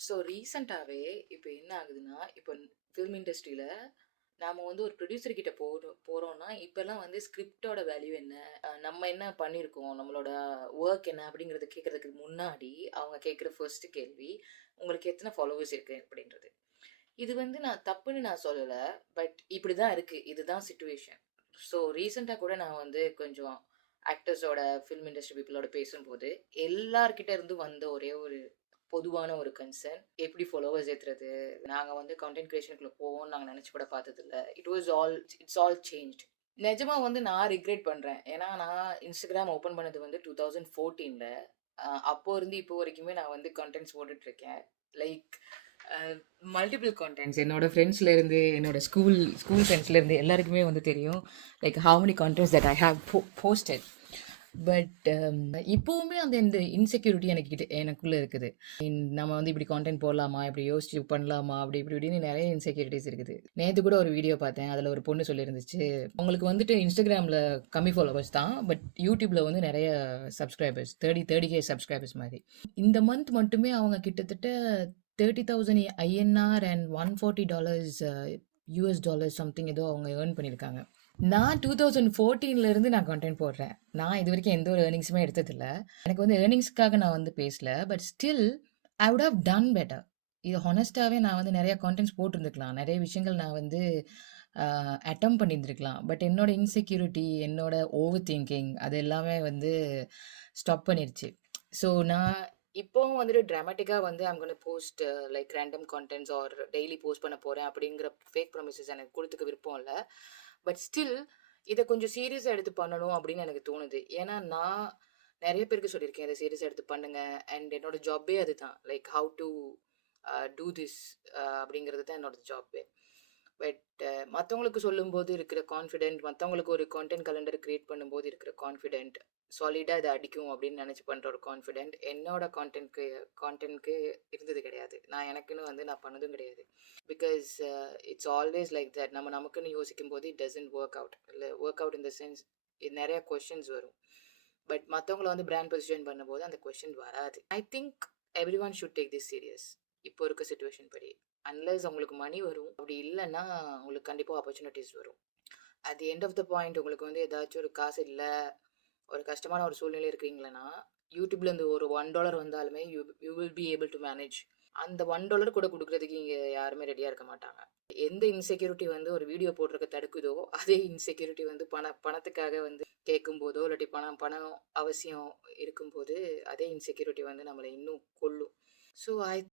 So ரீசெண்டாவே இப்ப என்ன ஆகுதுன்னா, இப்ப ஃபில்ம் இண்டஸ்ட்ரியில நாம வந்து ஒரு ப்ரொடியூசர் கிட்ட போறோம்னா, இப்பலாம் வந்து ஸ்கிரிப்ட்டோட வேல்யூ என்ன? நம்ம என்ன பண்ணியிருக்கோம்? நம்மளோட வொர்க் என்ன? அப்படிங்கிறத கேட்கறதுக்கு முன்னாடி, அவங்க கேட்கிற ஃபர்ஸ்ட் கேள்வி, "உங்களுக்கு எத்தன ஃபாலோவர்ஸ் இருக்கு?" அப்படின்றது. இது வந்து நான் தப்புன்னு நான் சொல்லல. பட் இப்படிதான் இருக்கு. இதுதான் சிச்சுவேஷன். ஸோ ரீசென்ட்டா கூட நான் வந்து கொஞ்சம் ஆக்டர்ஸோட, ஃபில்ம் இண்டஸ்ட்ரி பீப்பிளோட பேசும்போது, எல்லார்கிட்ட இருந்து வந்த ஒரே ஒரு பொதுவான ஒரு கன்சர்ன், எப்படி ஃபாலோவர்ஸ் ஏத்துறது? நாங்க வந்து கன்டென்ட் கிரியேஷனுக்குள்ள போவோம்னு நாங்க நெனச்சு கூட பார்த்ததில்ல. It's all changed. நிஜமா வந்து நான் ரிக்ரெட் பண்றேன். ஏன்னா நான் Instagram ஓப்பன் பண்ணது வந்து 2014ல. அப்போ இருந்து இப்போ வரைக்குமே நான் வந்து கன்டென்ட்ஸ் போட்டுட்டு இருக்கேன். லைக் அ மல்டிபிள் கன்டென்ட்ஸ் என்னோட ஃப்ரெண்ட்ஸ்ல இருந்து, என்னோட ஸ்கூல் ஸ்கூல் ஃப்ரெண்ட்ஸ்ல இருந்து எல்லாருக்குமே வந்து தெரியும். Like how many contents that I have posted. But இப்பவுமே அந்த இந்த இன்செக்யூரிட்டி எனக்குள்ள இருக்குது. நம்ம வந்து இப்படி கான்டென்ட் போடலாமா? இப்படி யோசிச்சு பண்ணலாமா? அப்படி இப்படி இப்படின்னு நெறைய இன்செக்யூரிட்டீஸ் இருக்குது. நேத்து கூட ஒரு வீடியோ பார்த்தேன். அதுல ஒரு பொண்ணு சொல்லியிருந்துச்சு. உங்களுக்கு வந்துட்டு Instagramல கம்மி ஃபாலோவர்ஸ் தான். பட் YouTubeல வந்து நெறைய சப்ஸ்கிரைபர்ஸ். 30K சப்ஸ்கிரைபர்ஸ் மாரி. இந்த மந்த் மட்டுமே அவங்க கிட்டத்தட்ட 30,000 INR and $140 US dollars something ஏதோ அவங்க ஏர்ன் பண்ணியிருக்காங்க. நான் 2014ல இருந்து நான் கன்டென்ட் போடுறேன். நான் இதுவரைக்கும் எந்த ஒரு ஏர்னிங்ஸுமே எடுத்ததில்ல. எனக்கு வந்து ஏர்னிங்ஸ்க்காக நான் வந்து பேசல. But still I would have done better. இது ஹானஸ்ட்டாவே நான் வந்து நெறைய கன்டென்ட்ஸ் போட்டிருந்துக்கலாம். நெறைய விஷயங்கள் நான் வந்து அட்டெம்ப்ட் பண்ணியிருந்திருக்கலாம். பட் என்னோட இன்செக்யூரிட்டி, என்னோட ஓவர் திங்கிங் அது எல்லாமே வந்து ஸ்டாப் பண்ணிருச்சு. ஸோ நான் இப்பவும் வந்துட்டு டிராமாட்டிக்கா வந்து I'm gonna post like random contents or daily post பண்ண போறேன் அப்படிங்கிற ஃபேக் ப்ராமிசஸ் எனக்கு குடுத்துக்க விருப்பம் இல்ல. பட் ஸ்டில் இத கொஞ்சம் சீரியஸா எடுத்து பண்ணணும் அப்படின்னு எனக்கு தோணுது. ஏன்னா நான் நெறைய பேருக்கு சொல்லியிருக்கேன். இத சீரியஸா எடுத்து பண்ணுங்க. அண்ட் என்னோட ஜாப்பே அதுதான். Like how to do this அப்படிங்கிறது தான் என்னோட ஜாப்பே. பட் மத்தவங்களுக்கு சொல்லும்போது இருக்கிற கான்ஃபிடென்ட், மத்தவங்களுக்கு ஒரு கான்டென்ட் காலண்டர் கிரியேட் பண்ணும்போது இருக்கிற கான்ஃபிடென்ட், சாலிடா இத அடிக்கும் அப்படின்னு நெனச்சு பண்ற ஒரு கான்ஃபிடென்ட், என்னோட கான்டென்ட்க்கு இருந்தது கிடையாது. எனக்குன்னு வந்து நான் பண்ணதும் கிடையாது. Because it's always like that. நம்ம நமக்குன்னு யோசிக்கும்போது இட் டசன்ட் வொர்க் அவுட். இல்ல work out in the sense நெறைய கொஸ்டின்ஸ் வரும். பட் மத்தவங்கள வந்து பிராண்ட் பொசிஷன் பண்ணும்போது அந்த கொஸ்டின் வராது. I think everyone should take this serious. இப்போ இருக்க சிச்சுவேஷன் படி. அன்லெஸ் உங்களுக்கு மணி வரும். அப்படி இல்லன்னா உங்களுக்கு கண்டிப்பா ஆப்பர்ச்சுனிட்டீஸ் வரும். At the end of the point உங்களுக்கு வந்து ஏதாச்சும் ஒரு காசு இல்ல, ஒரு கஷ்டமான ஒரு சூழ்நிலை இருக்கிறீங்களன்னா, YouTubeல இருந்து ஒரு $1 வந்தாலுமே you will be able to manage. அந்த $1 கூட குடுக்குறதுக்கு இங்க யாருமே ரெடியா இருக்க மாட்டாங்க. எந்த இன்செக்யூரிட்டி வந்து ஒரு வீடியோ போடுறதுக்கு தடுக்குதோ, அதே இன்செக்யூரிட்டி வந்து பணத்துக்காக வந்து கேட்கும்போதோ, இல்லாட்டி பணம் பணம் அவசியம் இருக்கும்போது, அதே இன்செக்யூரிட்டி வந்து நம்மள இன்னும் கொல்லும். So I